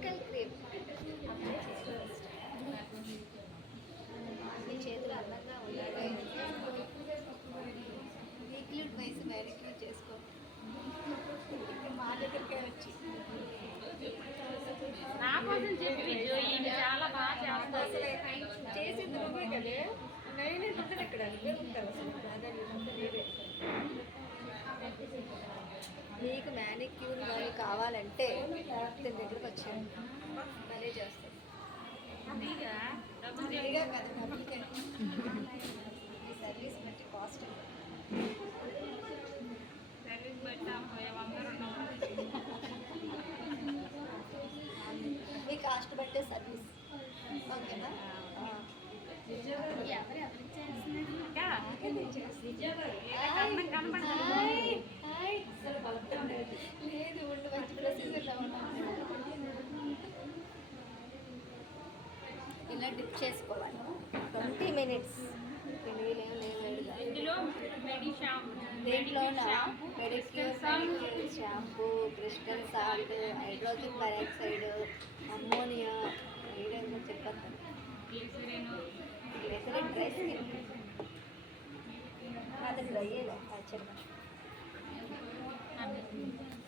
Medical cream మీ చేతులు అందంగా ఉండాలి. వీక్లీ వైస్ మ్యానిక్యూర్ చేసుకో. మా దగ్గరికి వచ్చి నా కోసం చెప్పి చాలా బాగా చేస్తుంది. చేసింది నువ్వే కదా, నేనే ఉంటాను ఇక్కడ, నువ్వే ఉంటావు అసలు ప్రాధాన్యత లేదే. మీకు మ్యానిక్యూర్ కానీ కావాలంటే దీని దగ్గరకు వచ్చాను, భలే చేస్తాను. ఫ్రీగా కదా, ఈ సర్వీస్ బట్టి కాస్ట్ మీ కాస్ట్ బట్టే సర్వీస్, ఓకేనా? లేదు ఉండి మంచి ప్రొసీజర్లో ఉన్నాను. ఇలా డిప్ చేసుకోవాలి 20 minutes. దేంట్లో Medicure shampoo, crystal salt, hydrogen peroxide, ammonia వేయడంలో చెప్పద్దు. గ్లిసరిన్ డ్రై స్కిన్ అది డ్రై చెప్పండి.